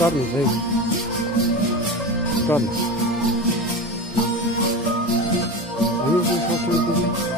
Carne, sí. Carne. A mí me gusta mucho.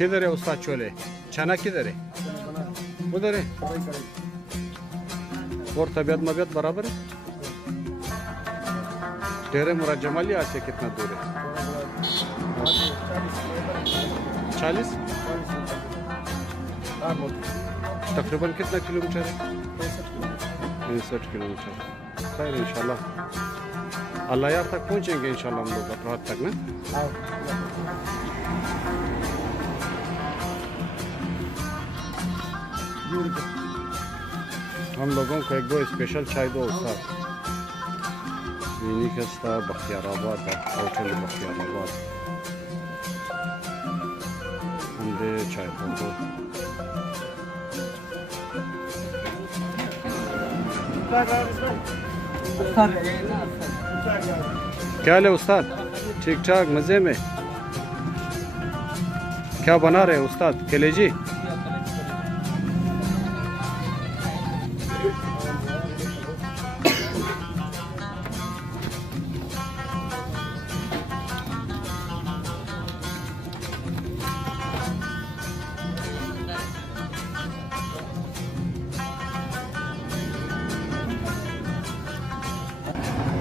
किधर है उस्ताद छोले? चना किधर है? उधर है। और तबीयत मबियत बराबर है? डेरे मुराद जमाली आज से कितना दूर है? 40? तकरीबन कितना किलोमीटर है? 65 किलोमीटर। खैर इंशाल्लाह अल्लाह यार तक पहुंचेंगे इंशाल्लाह हम लोग अपराध तक ना। हम लोगों को एक दो स्पेशल चाय दो उस्ताद। यूनिकस्ता बख्तियाराबाद होटल बख्तियाराबाद दे चाय दो। क्या हाल है उस्ताद? ठीक ठाक मज़े में? क्या बना रहे उस्ताद? कलेजी?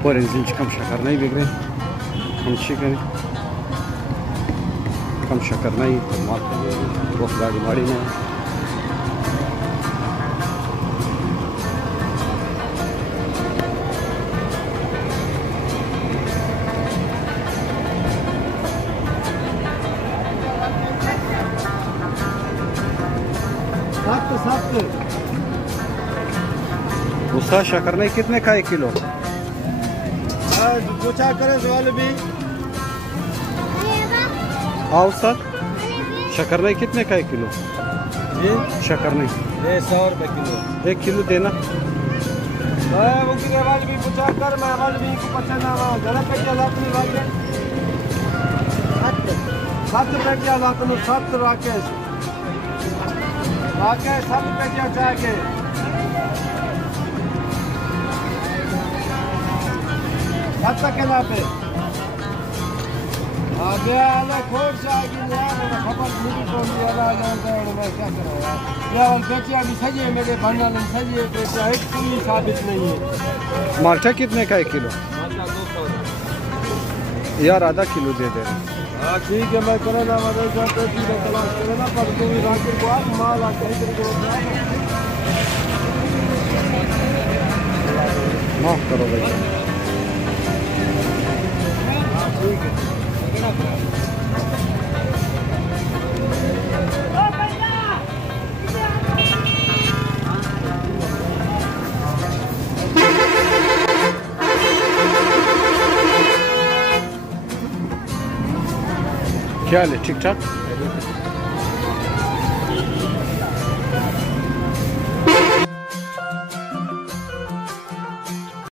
और इंजन कम शक्कर नहीं बिगड़े हम चिकन कम शक्कर नहीं बहुत गाड़ी माड़ी में उस्ताद शक्कर नहीं कितने का 1 किलो? पूछा करे सवाल भी। हाँ उस्ताद शक्कर नहीं कितने का 1 किलो? जी शक्कर नहीं 100 रुपए किलो। 1 किलो देना। वो कितने वाले भी पूछा कर मैं वाले भी को पछाना गलत पे क्या लात में वाले 7 रुपए क्या लात में 7 राकेश 7 रुपए क्या चाहिए? तक के ना पे आगे आला खोट जाएगी यार मेरा खबर मुझे तो दिया ना जानता हूं मैं क्या करूं यार बेचिया भी सही है मेरे बनना नहीं सही है बेचा एक कोई साबित नहीं है। माल्टा कितने का 1 किलो? माल्टा 200 यार आधा किलो दे दे। हां ठीक है मैं करना मदद करते सीधे तलाश करना पर तू भी राखी को आज माल आ कहीं तेरे को माफ करो भाई। क्या हाल है? ठीक ठाक?